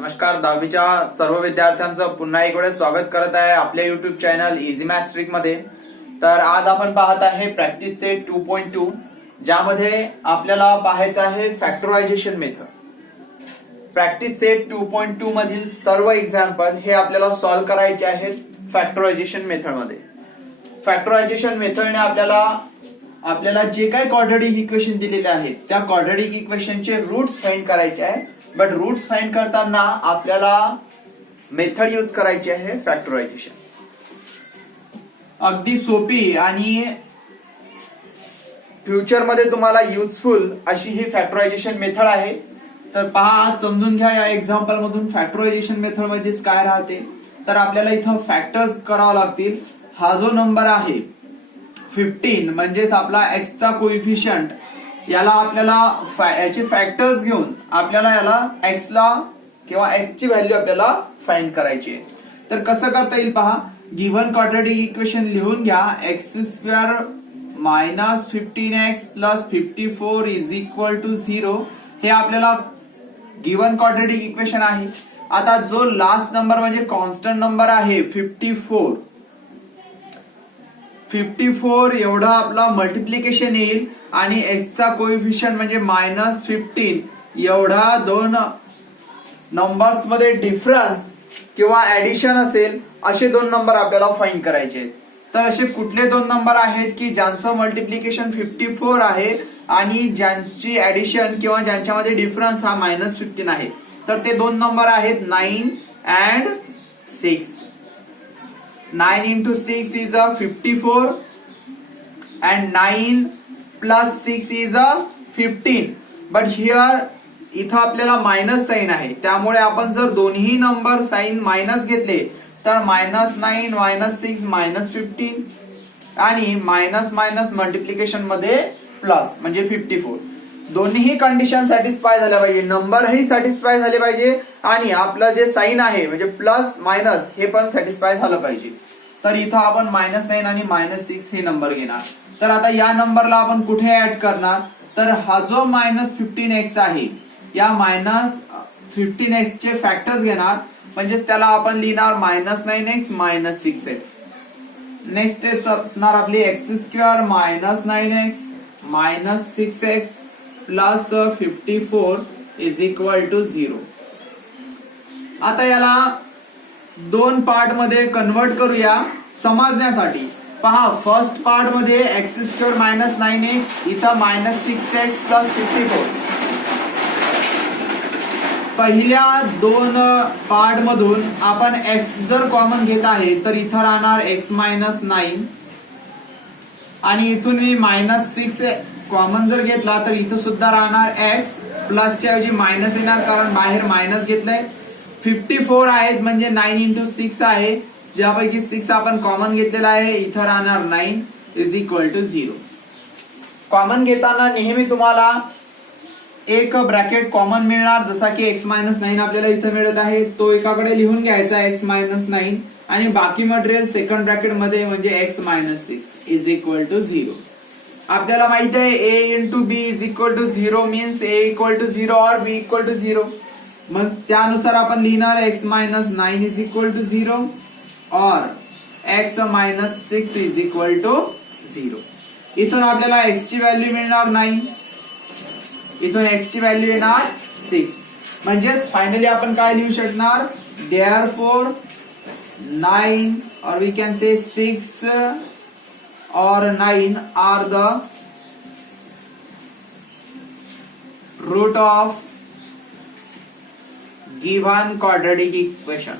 नमस्कार, 10वीच्या सर्व विद्यार्थ्यांचं पुन्हा एक वेळेस स्वागत करत आहे आपल्या YouTube channel easy maths trick मध्ये. तर आज आपण पाहत आहे प्रॅक्टिस सेट 2.2, ज्यामध्ये आपल्याला पाहायचं आहे फॅक्टरायझेशन मेथड. प्रॅक्टिस सेट 2.2 मधील सर्व एक्झाम्पल हे आपल्याला सॉल्व्ह करायचे आहेत फॅक्टरायझेशन मेथड मध्ये. फॅक्टरायझेशन मेथडने आपल्याला जे काही क्वाड्रॅटिक इक्वेशन दिलेले आहेत त्या क्वाड्रॅटिक इक्वेशनचे रूट्स फाइंड करायचे आहेत. बट रूट्स फाइंड करताना आपल्याला मेथड यूज करायची आहे फॅक्टरायझेशन. अगदी सोपी आणि फ्युचर मध्ये तुम्हाला युजफुल अशी ही फॅक्टरायझेशन मेथड आहे. तर पहा, समजून घ्या या एक्झाम्पल मधून फॅक्टरायझेशन मेथड म्हणजे काय राहते. तर आपल्याला इथं फॅक्टर्स करावं लागतील. हा जो नंबर आहे 15 म्हणजेच आपला x चा कोइफिशियंट, याला आपल्याला याचे फॅक्टर्स घेऊन आपल्याला याला x ला किंवा x ची व्हॅल्यू आपल्याला फाइंड करायची आहे. तर कसं करता येईल पहा. गिव्हन क्वाड्रॅटिक इक्वेशन लिहून घ्या. x² - 15x + 54 = 0. हे आपल्याला गिव्हन क्वाड्रॅटिक इक्वेशन आहे. आता जो लास्ट नंबर म्हणजे कॉन्स्टंट नंबर आहे 54 एवढा आपला मल्टिप्लिकेशन येईल आणि x चा कोइफिशियंट म्हणजे -15 एवढा दोन नंबर्स मध्ये डिफरन्स किंवा ऍडिशन असेल, असे दोन नंबर आपल्याला फाइंड करायचे आहेत. तर असे कुठले दोन नंबर आहेत की ज्यांचं मल्टिप्लिकेशन 54 आहे आणि ज्यांची ऍडिशन किंवा ज्यांच्यामध्ये डिफरन्स हा -15 आहे. तर ते दोन नंबर आहेत 9 and 6. 9 × 6 is 54 and 9 + 6 is 15. But here इथं आपल्याला मायनस साइन आहे, त्यामुळे आपण जर दोन्ही नंबर साइन मायनस घेतले तर -9 -6 -15 आणि मायनस मायनस मल्टिप्लिकेशन मध्ये प्लस म्हणजे 54. दोन्ही कंडिशन सॅटिस्फाय झाल्या पाहिजे, नंबरही सॅटिस्फाय झाले पाहिजे आणि आपलं जे साइन आहे म्हणजे प्लस मायनस हे पण सॅटिस्फाय झालं पाहिजे. तर इथं आपण -9 आणि -6 हे नंबर घेणार. तर आता या नंबरला आपण कुठे ऍड करणार. तर हा जो -15x आहे या -15x चे फॅक्टर्स घेणार, म्हणजेच त्याला आपण लिहिणार -9x - 6x. नेक्स्ट स्टेप असणार आपली x² - 9x - 6x + 54 = 0. आता याला दोन पार्ट मध्ये कन्वर्ट करूया समजण्यासाठी. पहा, फर्स्ट पार्ट मध्ये x² - 9x इथं -6x + 54. पहिल्या दोन पार्ट मधून आपण x जर कॉमन घेत आहे तर इथं राहणार x - 9 आणि इथून मी -6 कॉमन जर घेतला तर इथं सुद्धा राहणार x, प्लसच्या ऐवजी मायनस येणार कारण बाहेर मायनस घेतलंय. 54 आहेत म्हणजे 9 × 6 आहे, ज्यापैकी 6 आपण कॉमन घेतलेला आहे. इथं राहणार 9 = 0. कॉमन घेताना नेहमी तुम्हाला एक ब्रॅकेट कॉमन मिळणार, जसा की x - 9 आपल्याला इथं मिळत आहे, तो एकाकडे लिहून घ्यायचा x - 9 आणि बाकी मटेरियल सेकंड ब्रॅकेट मध्ये म्हणजे x - 6 = 0. आपल्याला माहित आहे a × b = 0 मीन्स a = 0 और b = 0. मग त्यानुसार आपण लिहिणार x - 9 = 0 और x - 6 = 0. इथून आपल्याला x ची व्हॅल्यू मिळणार 9, इथून x ची व्हॅल्यू येणार 6. म्हणजेच फायनली आपण काय लिहू शकणार. देअरफॉर 9 और we can say 6 or 9 are the root of given quadratic equation.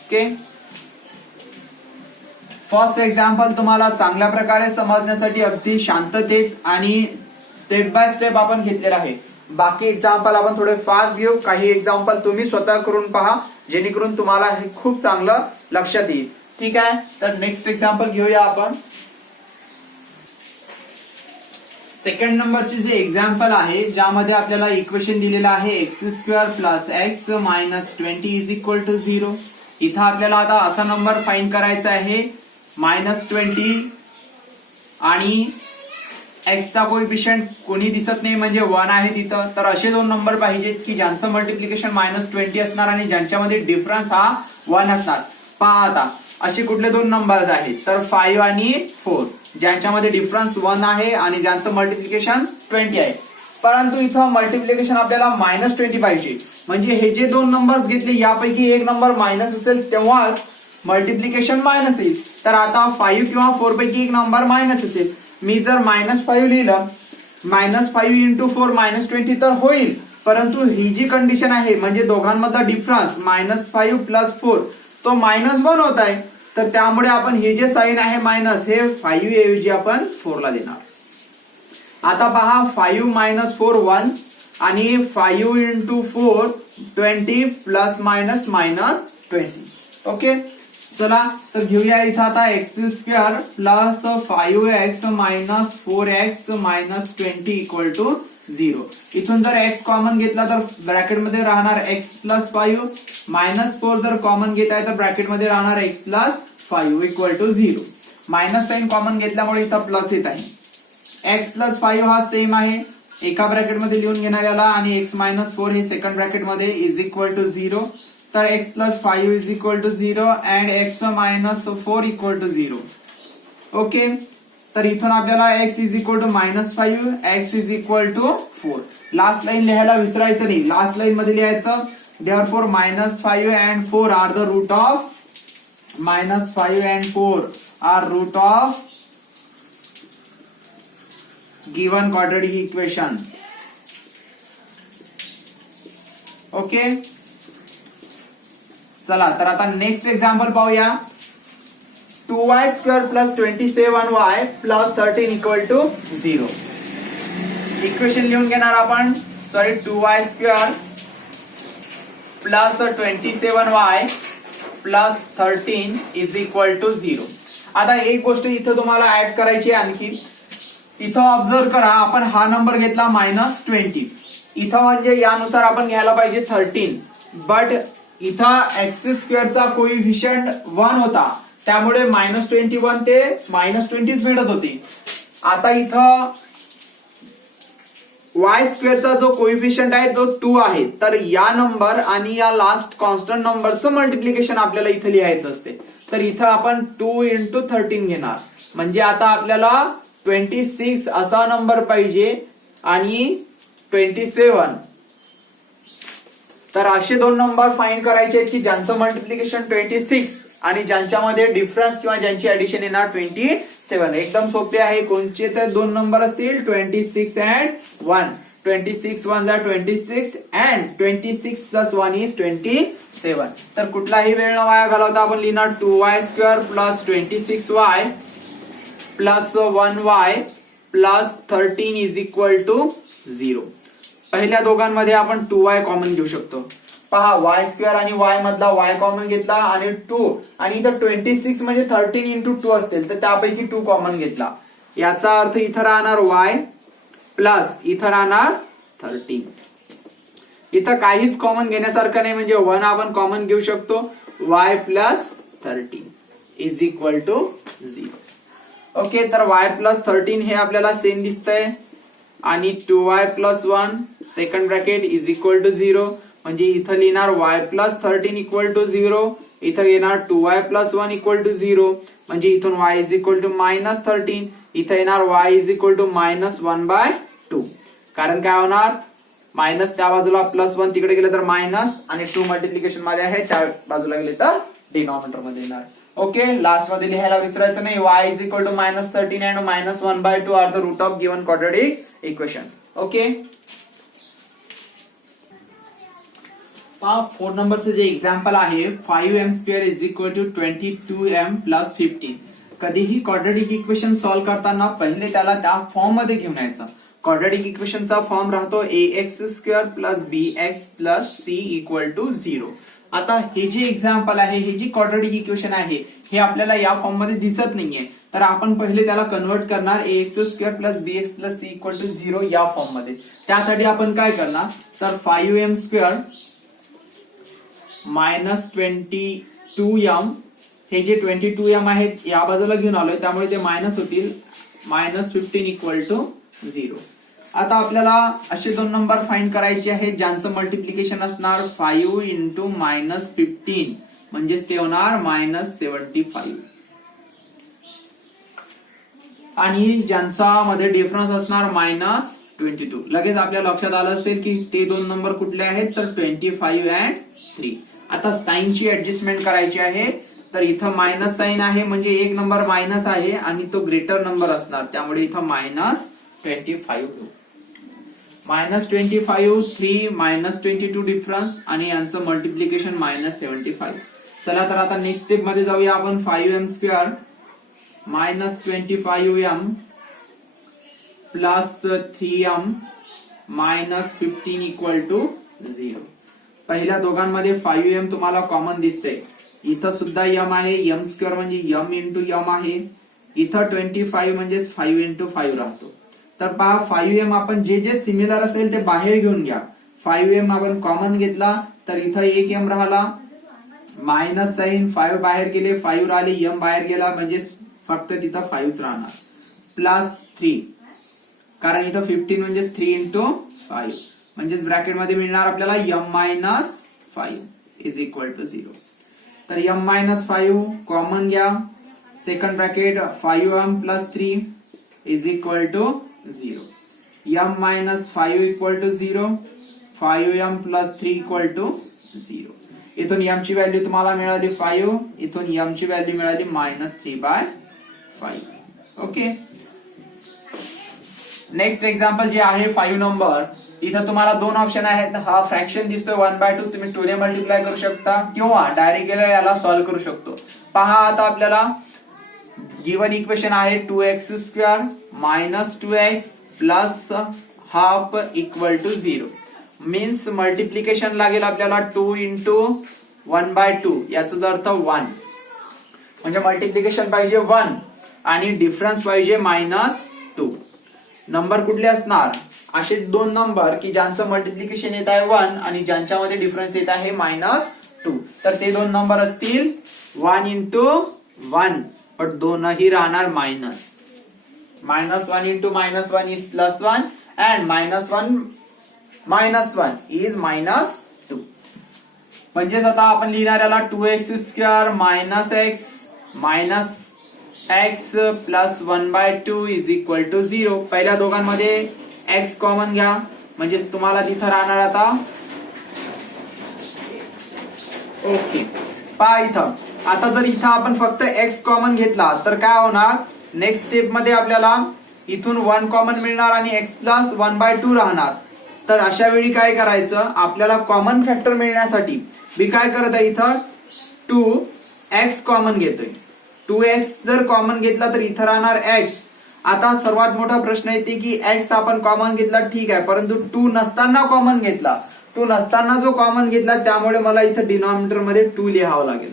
Okay, first example तुम्हाला चांगल्या प्रकारे समजण्यासाठी अगदी शांततेत आणि स्टेप बाय स्टेप आपण घेतलेला आहे. बाकी एक्झाम्पल आपण थोडे फास्ट घेऊ. काही एक्झाम्पल तुम्ही स्वतः करून पहा, जेणेकरून तुम्हाला हे खूप चांगलं लक्षात येईल. ठीक आहे, तर नेक्स्ट एक्झाम्पल घेऊया आपण. सेकंड नंबरचे जे एक्झाम्पल आहे ज्यामध्ये आपल्याला इक्वेशन दिलेलं आहे x² + x - 20 = 0. इथं आपल्याला आता असा नंबर फाइंड करायचा आहे -20 आणि एक्सचा कोएफिशियंट कोणी दिसत नाही म्हणजे 1 आहे तिथं. तर असे दोन नंबर पाहिजेत की ज्यांचं मल्टिप्लिकेशन -20 असणार आणि ज्यांच्यामध्ये डिफरन्स हा 1 असणार. पहा आता असे कुठले दोन नंबर आहेत, तर 5 आणि 4 ज्यांच्यामध्ये डिफरन्स 1 आहे आणि ज्यांचं मल्टिप्लिकेशन 20 आहे. परंतु इथं मल्टिप्लिकेशन आपल्याला -20 पाहिजे, म्हणजे हे जे दोन नंबर्स घेतले यापैकी एक नंबर मायनस असेल तेव्हाच मल्टिप्लिकेशन मायनस येईल. तर आता 5 किंवा 4 पैकी एक नंबर मायनस असेल. मी जर -5 लिहिलं, -5 इंटू 4 -20 तर होईल, परंतु ही जी कंडिशन आहे म्हणजे दोघांमधला डिफरन्स -5 प्लस 4 तो -1 होत आहे. तर त्यामुळे आपण हे जे साइन आहे मायनस हे 5 ऐवजी आपण 4 ला देणार. आता पहा 5 - 4 1 आणि 5 इंटू 4 20 प्लस मायनस -20. ओके, चला तर घेऊया इथं आता x² plus 5x minus 4x minus 20 equal to 0. इथून जर x कॉमन घेतला तर ब्रॅकेटमध्ये राहणार x प्लस 5 मायनस 4 जर कॉमन घेत आहे तर ब्रॅकेटमध्ये राहणार x plus 5 equal to 0. Minus sign common घेतल्यामुळे इथं प्लस येत आहे. x प्लस 5 हा सेम आहे एका ब्रॅकेटमध्ये लिहून घेणार याला आणि x मायनस 4 हे सेकंड ब्रॅकेटमध्ये इज इक्वल टू 0. तर x plus 5 is equal to 0 and x minus 4 equal to 0. Okay, तर इथून आपल्याला x is equal to -5 x is equal to 4. Last line लिहायला विसरायचं नाही, लास्ट लाईन मध्ये लिहायचं therefore -5 and 4 are the root of -5 and 4 are root of given quadratic equation. Okay, चला तर आता नेक्स्ट एक्झाम्पल पाहूया. 2y² plus 27y plus 13 equal to 0. Equation लिहून घेणार आपण. Sorry, 2y² plus 27y plus 13 is equal to 0. आता एक गोष्ट इथं तुम्हाला ऍड करायची आणखी. इथं ऑब्झर्व करा, आपण हा नंबर घेतला -20. इथं म्हणजे यानुसार आपण घ्यायला पाहिजे 13, बट इथं x² चा कोएफिशियंट 1 होता त्यामुळे -21 ते -20 मिळत होती. आता इथं y² चा जो कोएफिशियंट आहे तो 2 आहे. तर या नंबर आणि या लास्ट कॉन्स्टंट नंबरचं मल्टिप्लिकेशन आपल्याला इथं लिहायचं असते. तर इथं आपण 2 इंटू 13 घेणार, म्हणजे आता आपल्याला 26 असा नंबर पाहिजे आणि 27. तर असे दोन नंबर फाइंड करायचे आहेत की ज्यांचं मल्टिप्लिकेशन 26 आणि ज्यांच्यामध्ये डिफरन्स किंवा ज्यांची ऍडिशन येणार 27. एकदम सोपे आहे. कोणते तर दोन नंबर असतील 26 अँड 1. 26 1 जा 26 अँड 26 प्लस 1 इज 27. तर कुठलाही वेळ न वाया घालवता आपण लिहिणार 2y² plus 26y plus 1y plus 13 is equal to 0. पहिल्या दोघांमध्ये आपण 2y कॉमन घेऊ शकतो. पहा, y² आणि y मधला y कॉमन घेतला आणि 2 आणि इथं 26 म्हणजे 13 इंटू 2 असतील तर त्यापैकी 2 कॉमन घेतला. याचा अर्थ इथं राहणार y प्लस इथं राहणार 13. इथं काहीच कॉमन घेण्यासारखं नाही म्हणजे 1 आपण कॉमन घेऊ शकतो. y plus 13 is equal to 0. Okay, तर y प्लस 13 हे आपल्याला सेम दिसतंय आणि 2y plus 1 second bracket is equal to 0. म्हणजे इथं लिहिणार y प्लस 13 इक्वल टू 0. इथं येणार 2y प्लस 1 इक्वल टू 0. म्हणजे इथून y इज इक्वल टू -13. इथं येणार y इज इक्वल टू -1/2. कारण काय होणार, मायनस त्या बाजूला प्लस 1 तिकडे गेलं तर मायनस आणि 2 मल्टिप्लिकेशन मध्ये आहे त्या बाजूला गेले तर डिनॉमिनेटर मध्ये येणार. ओके, लास्ट मध्ये लिहायला विसरायचं नाही. y is equal to -13 and -1/2 are the root of given quadratic equation. Okay, 4 नंबरचं जे एक्झाम्पल आहे 5m² is equal to 22m plus 15. कधीही क्वाड्रेटिक इक्वेशन सॉल्व्ह करताना पहिले त्याला त्या फॉर्म मध्ये घेऊन यायचं. क्वाड्रेटिक इक्वेशनचा फॉर्म राहतो ax² plus bx plus c equal to 0. आता हे जे एक्झाम्पल आहे, हे जी क्वाड्रेटिक इक्वेशन आहे हे आपल्याला या फॉर्म मध्ये दिसत नाहीये, तर आपण पहिले त्याला कन्वर्ट करणार ax² plus bx plus c equal to 0 या फॉर्म मध्ये. त्यासाठी आपण काय करणार, तर 5m² -22m हे जे 22m आहेत या बाजूला घेऊन आलोय त्यामुळे ते मायनस होतील. -15 इक्वल टू 0. आता आपल्याला असे दोन नंबर फाइंड करायचे आहेत ज्यांचं मल्टिप्लिकेशन असणार 5 इंटू -15 म्हणजेच ते होणार -75 आणि ज्यांचा मध्ये डिफरन्स असणार -22. लगेच आपल्या लक्षात आलं असेल की ते दोन नंबर कुठले आहेत तर 25 and 3. आता साइनची ऍडजस्टमेंट करायची आहे. तर इथं मायनस साइन आहे म्हणजे एक नंबर मायनस आहे आणि तो ग्रेटर नंबर असणार त्यामुळे इथं -25 घेऊ. -25 3 -22 डिफरन्स आणि यांचं मल्टिप्लिकेशन -75. चला तर आता नेक्स्ट स्टेप मध्ये जाऊया आपण. 5m² -25m plus 3m -15 equal to 0. पहिल्या दोघांमध्ये 5m तुम्हाला कॉमन दिसतंय. इथं सुद्धा m आहे. m² म्हणजे m इंटू m आहे. इथं 25 म्हणजे 5 इंटू 5 राहतो. तर पहा 5m आपण जे जे सिमिलर असेल ते बाहेर घेऊन घ्या. 5m आपण कॉमन घेतला तर इथं 1m राहिला. मायनस साइन 5 बाहेर गेले 5 राहिले. m बाहेर गेला म्हणजे फक्त तिथं 5च राहणार. प्लस 3 कारण इथं 15 म्हणजे 3 इंटू 5 म्हणजेच ब्रॅकेट मध्ये मिळणार आपल्याला m-5 इज इक्वल टू 0. तर m-5 कॉमन घ्या. Second bracket 5m plus 3 is equal to 0. m-5 equal to 0. 5m plus 3 equal to 0. इथून m ची व्हॅल्यू तुम्हाला मिळाली 5. इथून m ची व्हॅल्यू मिळाली -3/5. ओके. नेक्स्ट एक्झाम्पल जे आहे 5 नंबर. इथं तुम्हाला दोन ऑप्शन आहेत. हा फ्रॅक्शन दिसतोय 1/2 तुम्ही 2 ने मल्टिप्लाय करू शकता किंवा डायरेक्ट याला सॉल्व्ह करू शकतो. पहा आता आपल्याला गिवन इक्वेशन आहे 2x² - 2x plus half equal to 0. Means multiplication लागेल आपल्याला 2 इंटू 1/2 याचा अर्थ 1 म्हणजे मल्टिप्लिकेशन पाहिजे 1 आणि डिफरन्स पाहिजे -2. नंबर कुठले असणार असे दोन नंबर की ज्यांचं मल्टिप्लिकेशन येत आहे 1 आणि ज्यांच्यामध्ये डिफरन्स येत आहे -2. तर ते दोन नंबर असतील 1 इंटू 1 पण दोनही राहणार minus. -1 into -1 is +1 and -1 is -2. म्हणजेच आता आपण लिहिणार याला 2x² - x plus 1/2 is equal to 0. पहिल्या दोघांमध्ये x कॉमन घ्या म्हणजेच तुम्हाला तिथं राहणार आता ओके. पहा इथं आता जर इथं आपण फक्त x कॉमन घेतला तर काय होणार. नेक्स्ट स्टेप मध्ये आपल्याला इथून 1 कॉमन मिळणार आणि x प्लस 1/2 राहणार. तर अशा वेळी काय करायचं आपल्याला कॉमन फॅक्टर मिळण्यासाठी मी काय करत आहे इथं 2x कॉमन घेतोय. 2x जर कॉमन घेतला तर इथं राहणार x. आता सर्वात मोठा प्रश्न येते की x आपण कॉमन घेतला ठीक आहे परंतु 2 नसताना कॉमन घेतला. 2 नसताना जो कॉमन घेतला त्यामुळे मला इथं डिनॉमिनेटर मध्ये 2 लिहावं लागेल.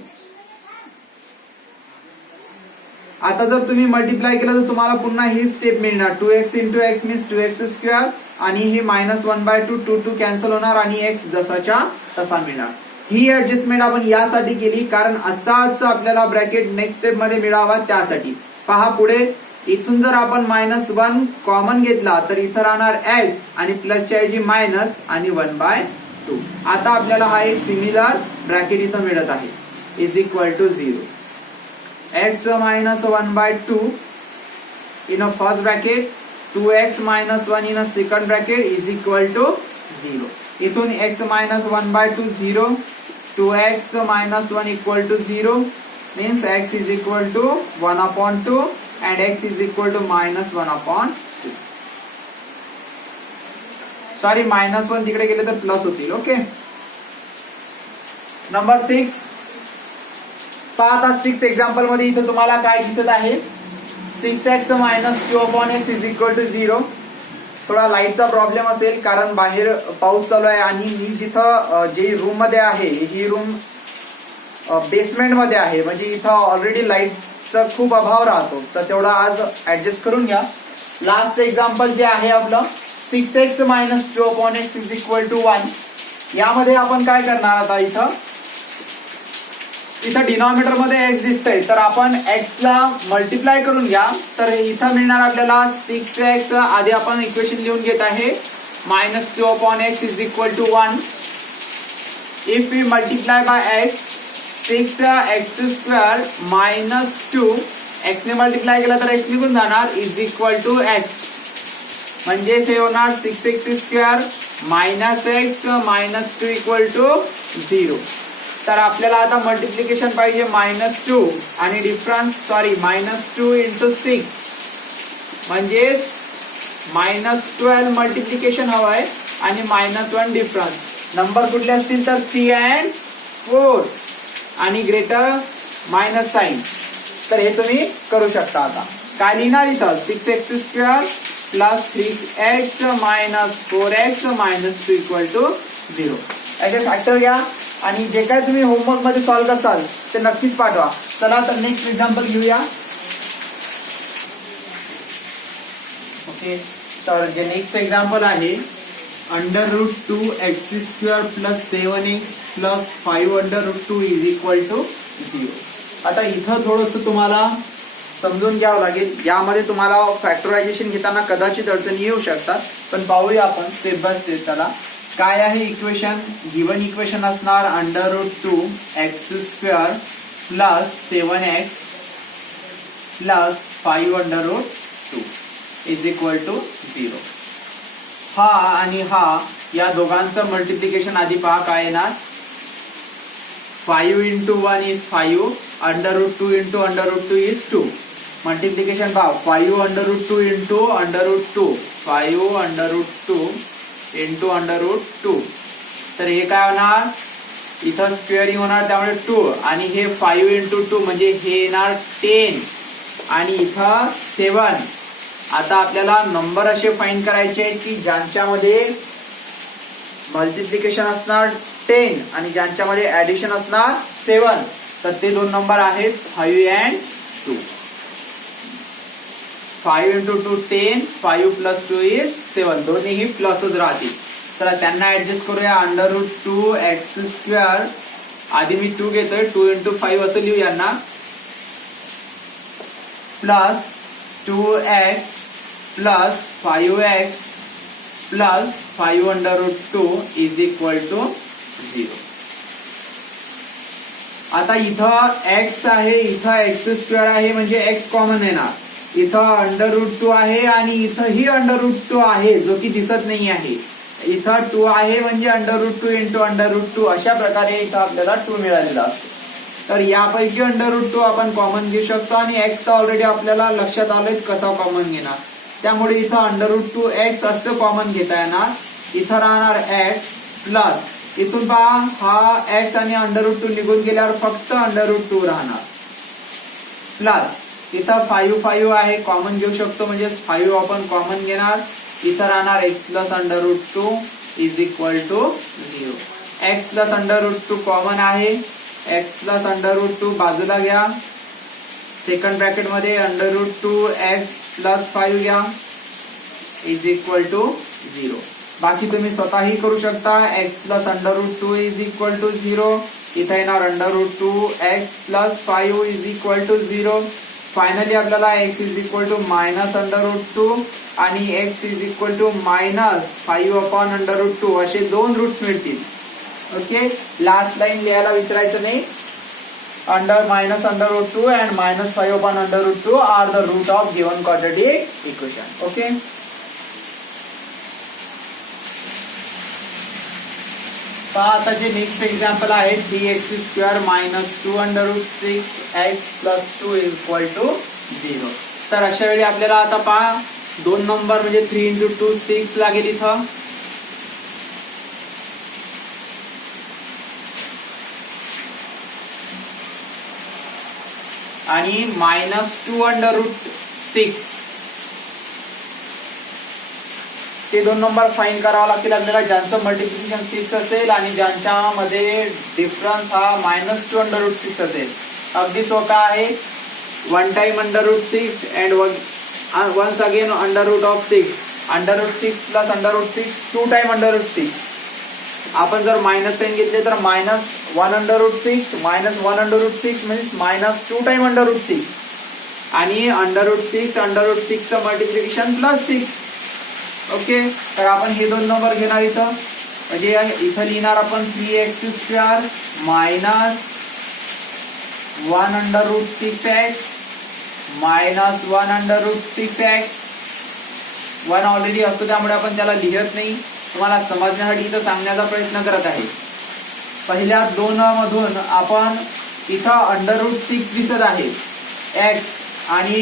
आता जर तुम्ही मल्टिप्लाय केलं तर तुम्हाला पुन्हा ही स्टेप मिळणार 2x into x means 2x² आणि हे -1/2 2 कॅन्सल होणार आणि x जसाच्या तसा मिळणार. ही ऍडजस्टमेंट आपण यासाठी केली कारण असाच आपल्याला ब्रॅकेट नेक्स्ट स्टेप मध्ये मिळावा त्यासाठी. पहा पुढे इथून जर आपण -1 कॉमन घेतला तर इथं राहणार x आणि प्लसच्या ऐवजी मायनस आणि 1/2. आता आपल्याला हा एक सिमिलर ब्रॅकेट इथं मिळत आहे is equal to 0. x minus 1/2 in a first bracket 2x minus 1 in a second bracket is equal to 0. इथून x minus 1/2 0 2x minus 1 equal to 0 means x is equal to 1/2 and x is equal to -1/2. Sorry -1 तिकडे गेले तर plus होतील. Okay. Number 6 पहा आता 6 example मध्ये इथं तुम्हाला काय दिसत आहे 6x - 2/x is equal to 0. थोडा लाईटचा प्रॉब्लेम असेल कारण बाहेर पाऊस चालू आहे आणि मी जिथं जे रूम मध्ये आहे ही रूम बेसमेंट मध्ये आहे म्हणजे इथं ऑलरेडी लाईटचा खूप अभाव राहतो तर तेवढा आज ऍडजस्ट करून घ्या. लास्ट एक्झाम्पल जे आहे आपलं 6x - 2/x is equal to 1. यामध्ये आपण काय करणार आता इथं इथं डिनॉमिनेटर मध्ये एक्स दिसतंय, तर आपण एक्स ला मल्टिप्लाय करून घ्या. तर इथं मिळणार आपल्याला 6x. आधी आपण इक्वेशन लिहून घेत आहे, -2/x is equal to 1. If we multiply by x, 6x² -2, x ने मल्टिप्लाय केला तर x निघून जाणार, इज इक्वल टू x. म्हणजे हे होणार 6x² -x -2 इक्वल टू 0. तर आपल्याला आता मल्टिप्लिकेशन पाहिजे -2 आणि डिफरन्स -2 इंटू 6 म्हणजे -12 मल्टिप्लिकेशन हवंय आणि -1 डिफरन्स. नंबर कुठले असतील तर 3 and 4 आणि ग्रेटर मायनस साइन. तर हे तुम्ही करू शकता. आता काय लिहिणार इथं, 6x² +3x -4x -2 equal to 0. याचे फॅक्टर घ्या आणि जे काय तुम्ही होमवर्क मध्ये सॉल्व्ह करसाल ते नक्कीच पाठवा. चला तर नेक्स्ट एक्झाम्पल घेऊया. ओके, तर जे नेक्स्ट एक्झाम्पल आहे, √2x² + 7x + 5√2 is equal to 0. आता इथं थोडंसं तुम्हाला समजून घ्यावं लागेल. यामध्ये तुम्हाला फॅक्टरायझेशन घेताना कदाचित अडचणी येऊ शकतात, पण पाहूया आपण स्टेप बाय स्टेप. त्याला काय आहे इक्वेशन, गिवन इक्वेशन असणार √2x² + 7x + 5√2 is equal to 0. हा आणि हा या दोघांचं मल्टिप्लिकेशन आधी पहा काय येणार. 5 × 1 इज 5, √2 × √2 इज 2. मल्टिप्लिकेशन पहा, 5√2 × √2, 5√2 × √2. तर हे काय होणार, इथं स्क्वेअरिंग होणार त्यामुळे 2 आणि हे 5 × 2 म्हणजे हे येणार 10 आणि इथं 7. आता आपल्याला नंबर असे फाइंड करायचे आहेत की ज्यांच्यामध्ये मल्टिप्लिकेशन असणार 10 आणि ज्यांच्यामध्ये ऍडिशन असणार 7. तर ते दोन नंबर आहेत 5 and 2. 5 × 2 10, 5 + 2 इज 7. दोन्हीही प्लसच राहतील. तर त्यांना ऍडजस्ट करूया. √2x², आधी मी 2 घेतोय, 2 × 5 असं लिहू यांना, plus 2x + 5x + 5√2 is equal to 0. आता इथं x आहे, इथं x² आहे म्हणजे x कॉमन येणार. इथं √2 आहे आणि इथंही √2 आहे जो की दिसत नाही आहे. इथं 2 आहे म्हणजे √2 × √2 अशा प्रकारे इथं आपल्याला 2 मिळालेला असतो. तर यापैकी √2 आपण कॉमन घेऊ शकतो आणि x तर ऑलरेडी आपल्याला लक्षात आलंच कसा कॉमन घेणार. त्यामुळे इथं √2x असं कॉमन घेता येणार. इथं राहणार x प्लस इथून पहा हा x आणि √2 निघून गेल्यावर फक्त √2 राहणार, प्लस इथं 5 आहे कॉमन घेऊ शकतो म्हणजे 5 आपण कॉमन घेणार. इथं राहणार x + √2 is equal to 0. x + √2 common आहे, x + √2 बाजूला घ्या. सेकंड ब्रॅकेट मध्ये √2x + 5 घ्या इज इक्वल टू 0. बाकी तुम्ही स्वतःही करू शकता. x + √2 is equal to 0. इथे येणार √2x + 5 is equal to 0. Finally आपल्याला x इज इक्वल टू -√2 आणि x इज इक्वल टू -5/√2 असे दोन रूट्स मिळतील. ओके, लास्ट लाईन लिहायला विसरायचं नाही. -√2 and -5/√2 are the root of given quadratic equation. Okay, आता जे नेक्स्ट एक्झाम्पल आहे, 3x² - 2√6x + 2 is equal to 0. तर अशा वेळी आपल्याला आता पहा दोन नंबर म्हणजे 3 × 2 6 लागेल इथं. आणि -2√6 ते दोन नंबर फाइंड करावा लागतील आपल्याला, ज्यांचं मल्टिप्लिकेशन 6 असेल आणि ज्यांच्यामध्ये डिफरन्स हा -2√6 असेल. अगदी सोपा आहे. 1 time √6 and once again √6. √6 + √6 2 time √6. आपण जर मायनस साइन घेतले तर -1 1/√6 मायनस 1/√6 मीन्स मायनस 2 टाइम √6 आणि √6 चं मल्टिप्लिकेशन +6. ओके, तर आपण हे दोन नंबर घेणार इथं, म्हणजे इथं लिहिणार आपण 3x² minus 1/√6x minus 1/√6x. 1 already असतो त्यामुळे आपण त्याला लिहत नाही, तुम्हाला समजण्यासाठी इथं सांगण्याचा प्रयत्न करत आहे. पहिल्या दोन मधून आपण इथं √6 दिसत आहे x आणि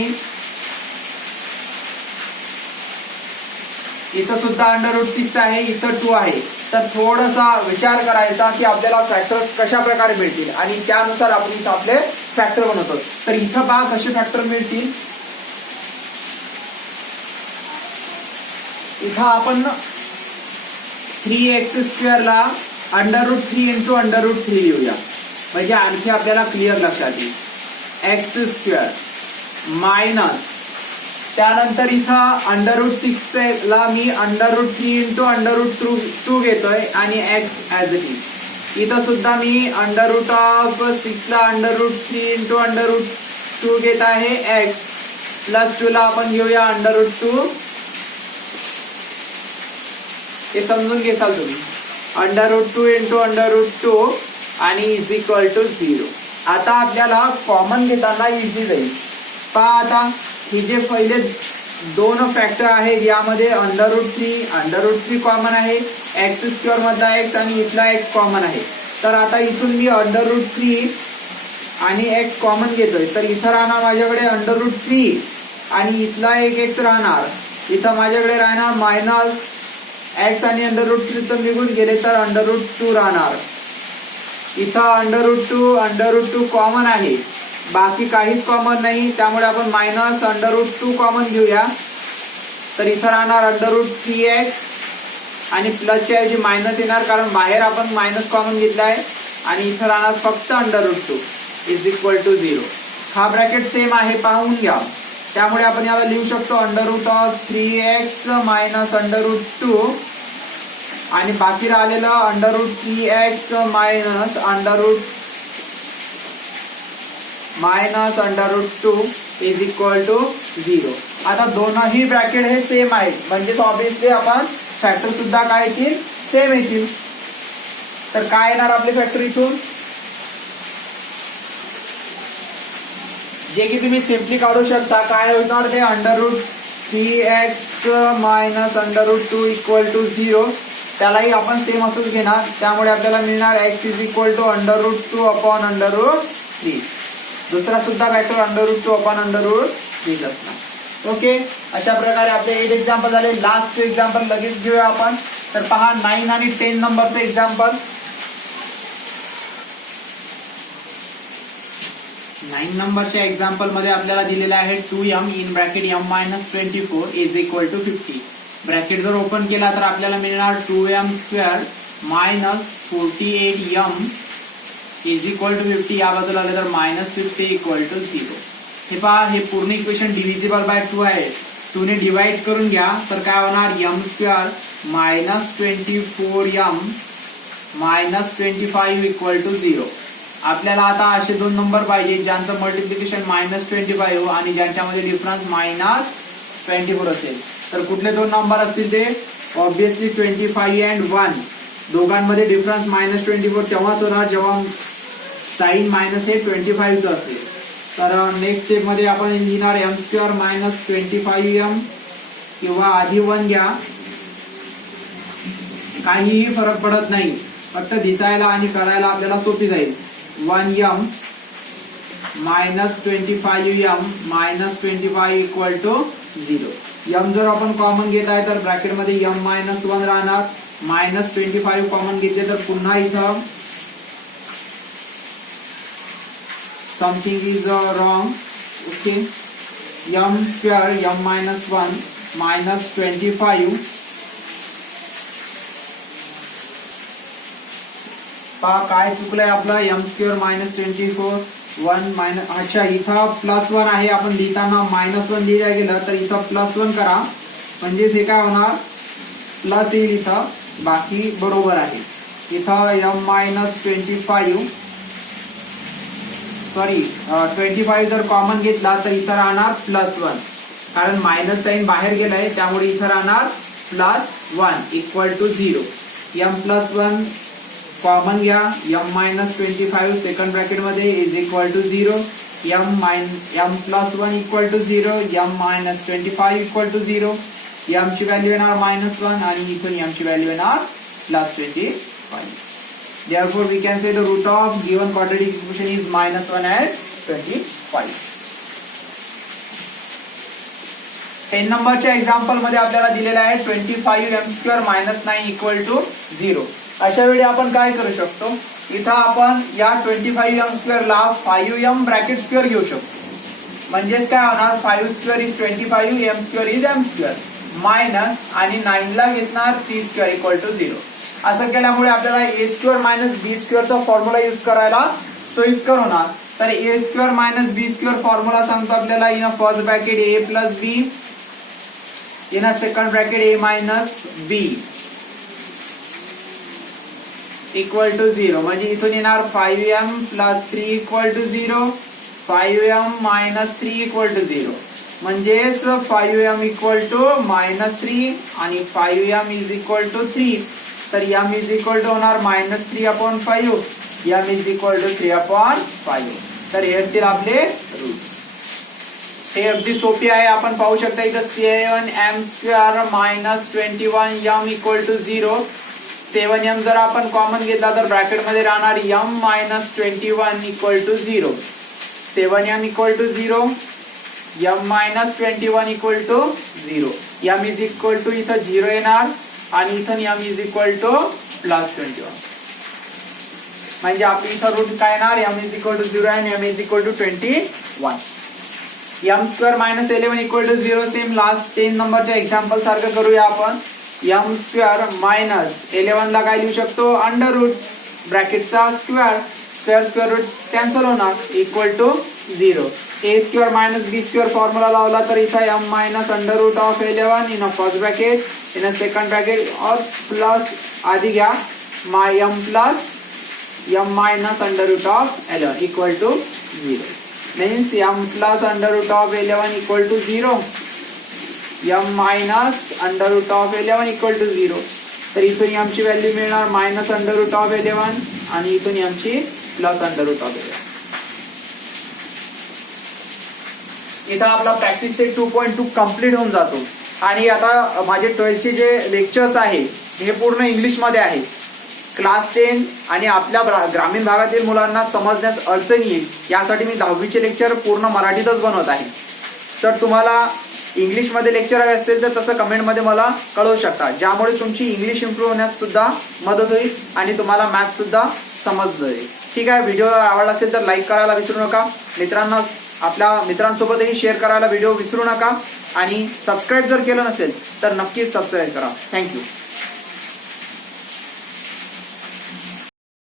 इथं सुद्धा √6 आहे, इथं 2 आहे. तर थोडासा विचार करायचा की आपल्याला फॅक्टर्स कशा प्रकारे मिळतील आणि त्यानुसार आपण इथं आपले फॅक्टर बनवतो. तर इथं पहा कसे फॅक्टर मिळतील. इथं आपण 3x² ला √3 × √3 लिहूया, म्हणजे आणखी आपल्याला क्लिअर लक्षात येईल. x² मायनस त्यानंतर इथं √6 ला मी √3 × √2 घेतोय आणि x ऍज इट इज. इथं सुद्धा मी √6 ला √3 × √2 घेत आहे x +2 ला आपण घेऊया √2. हे समजून घेसाल तुम्ही. √2 × √2 आणि इज इक्वल टू 0. आता आपल्याला कॉमन घेताना इझी जाईल. पहा आता हे जे पहिले दोन फॅक्टर आहेत यामध्ये √3 कॉमन आहे, x² मधला x आणि इथला x कॉमन आहे. तर आता इथून मी √3 आणि x कॉमन घेतोय, तर इथं राहणार माझ्याकडे √3 आणि इथला एक x राहणार. इथं माझ्याकडे राहणार मायनस x आणि √3 तर निघून गेले तर √2 राहणार. इथं √2 कॉमन आहे, बाकी काहीच कॉमन नाही, त्यामुळे आपण मायनस √2 कॉमन घेऊया. तर इथं राहणार √3x आणि प्लसच्या ऐवजी मायनस येणार कारण बाहेर आपण मायनस कॉमन घेतलाय आणि इथं राहणार फक्त √2 इज इक्वल टू 0. हा ब्रॅकेट सेम आहे पाहून घ्या. त्यामुळे आपण याला लिहू शकतो √3x मायनस √2 आणि बाकी राहिलेलं √3x minus √2 is equal to 0. आता दोनही ब्रॅकेट हे सेम आहेत, म्हणजेच ऑब्विसली आपण फॅक्टर सुद्धा काय येतील, सेम येतील. तर काय येणार आपले फॅक्टर इथून, जे की तुम्ही सिम्पली काढू शकता. काय होणार ते √3x मायनस √2 इक्वल टू 0. त्यालाही आपण सेम असंच घेणार, त्यामुळे आपल्याला मिळणार x is equal to √2 upon √3. दुसरा सुद्धा फॅक्टर √2 अपॉन √3 असणार. ओके, अशा प्रकारे आपले 8 एक्झाम्पल झाले. लास्ट एक्झाम्पल लगेच घेऊया आपण. तर पहा 9 आणि 10 नंबरचं एक्झाम्पल. 9 नंबरच्या एक्झाम्पल मध्ये आपल्याला दिलेले आहे 2m in bracket m-24 is equal to 50. Bracket जर ओपन केला तर आपल्याला मिळणार 2m² minus 48m is equal to 50. या बाजूला आले तर -50 इक्वल टू 0. हे पहा, हे पूर्ण इक्वेशन डिव्हिजिबल बाय 2 आहे. 2 ने डिवाइड करून घ्या तर काय होणार, m² minus 24m minus 25 equal to 0. आपल्याला आता असे दोन नंबर पाहिजे ज्यांचं मल्टिप्लिकेशन -25 आणि ज्यांच्यामध्ये डिफरन्स -24 असेल. तर कुठले दोन नंबर असतील ते, ऑब्विसली 25 अँड 1. दोघांमध्ये डिफरन्स -24 तेव्हाच होणार जेव्हा साइन मायनस हे 25 असेल. तर नेक्स्ट स्टेप मध्ये आपण लिहिणार m² मायनस 25m किंवा आधी 1 घ्या, काहीही फरक पडत नाही, फक्त दिसायला आणि करायला आपल्याला सोपी जाईल. 1m minus 25m minus 25 equal to 0. m जर आपण कॉमन घेत आहे तर ब्रॅकेट मध्ये m-1 राहणार. -25 कॉमन घेतले तर पुन्हा इथं something is wrong. Okay, m² m-1 minus 25. पहा काय चुकलंय आपलं, m² मायनस 24 1 मायनस. अच्छा, इथं +1 आहे, आपण लिहिताना -1 लिहिलं गेलं तर इथं +1 करा, म्हणजेच हे काय होणार, प्लस येईल इथं, बाकी बरोबर आहे. इथं m मायनस 25 सॉरी 25 जर कॉमन घेतला तर इथं राहणार +1 कारण मायनस साइन बाहेर गेलाय त्यामुळे इथं राहणार +1 इक्वल टू 0. m+1 कॉमन घ्या m मायनस 25 सेकंड ब्रॅकेट मध्ये is equal to 0. m+1 equal to 0, m minus 25 equal to 0. m ची व्हॅल्यू येणार -1 आणि इथून m ची व्हॅल्यू येणार +25. Therefore, we can say the root of given quadratic equation is -1 and 25. 10 नंबरच्या example मध्ये आपल्याला दिलेला आहे 25m² -9 इक्वल टू 0. अशा वेळी आपण काय करू शकतो, इथं आपण या 25m² ला 5m ब्रॅकेट स्क्वेअर घेऊ शकतो. म्हणजेच काय होणार 5² is 25, m² is m² minus आणि 9 ला घेणार 3² इक्वल टू 0. असं केल्यामुळे आपल्याला a² मायनस b² चा फॉर्म्युला यूज करायला सोयीस्कर होणार. तर a² मायनस b² फॉर्म्युला सांगतो आपल्याला in first bracket a plus b in second bracket a minus b equal to 0. म्हणजे इथून येणार 5m plus 3 equal to 0, 5m minus 3 equal to 0. म्हणजेच 5m इक्वल टू -3 आणि 5m इज इक्वल टू 3. तर m is equal to होणार -3/5, m is equal to 3/5. तर हे असतील आपले रूट्स. हे अगदी सोपी आहे. आपण पाहू शकता इथं 7m² minus 21m equal to 0. 7m जर आपण कॉमन घेतला तर ब्रॅकेट मध्ये राहणार m minus 21 equal to 0. 7m equal to 0, m minus 21 equal to 0. m is equal to इथं 0 येणार आणि इथं m इज इक्वल टू +21. म्हणजे आपली इथं रूट काय येणार m इज इक्वल टू 0 आणि m is equal to 21. m² minus 11 equal to 0 same last 10 नंबरच्या एक्झाम्पल सारखं करूया आपण. m² मायनस 11 ला काय लिहू शकतो अंडर रूट ब्रॅकेटचा स्क्वेअर रूट कॅन्सल होणार equal to 0. a² minus b² formula लावला तर इथं m minus under root of 11 in a first bracket in a second bracket और प्लस आधी घ्या m plus m minus under root of 11 equal to 0. Means m plus under root of 11 equal to 0, m minus under root of 11 equal to 0. तर इथून m ची value मिळणार minus under root of 11 आणि इथून m ची plus under root of 11. इथं आपला practice set 2.2 complete होऊन जातो. आणि आता माझे 12चे जे लेक्चर्स आहे हे पूर्ण इंग्लिश मध्ये आहे. क्लास 10 आणि आपल्या ग्रामीण भागातील मुलांना समजण्यास अडचण येईल यासाठी मी 10वीचे लेक्चर पूर्ण मराठीतच बनवत आहे. तर तुम्हाला इंग्लिश मध्ये लेक्चर हवे असतील तर तसं कमेंट मध्ये मला कळवू शकता, ज्यामुळे तुमची इंग्लिश इम्प्रूव्ह होण्यास सुद्धा मदत होईल आणि तुम्हाला मॅथ सुद्धा समजलं जाईल. ठीक आहे. व्हिडिओ आवडला असेल तर लाईक करायला विसरू नका. मित्रांना आपल्या मित्रांसोबतही शेअर करायला व्हिडिओ विसरू नका आणि सबस्क्राईब जर केलं नसेल तर नक्कीच सबस्क्राईब करा. थँक्यू.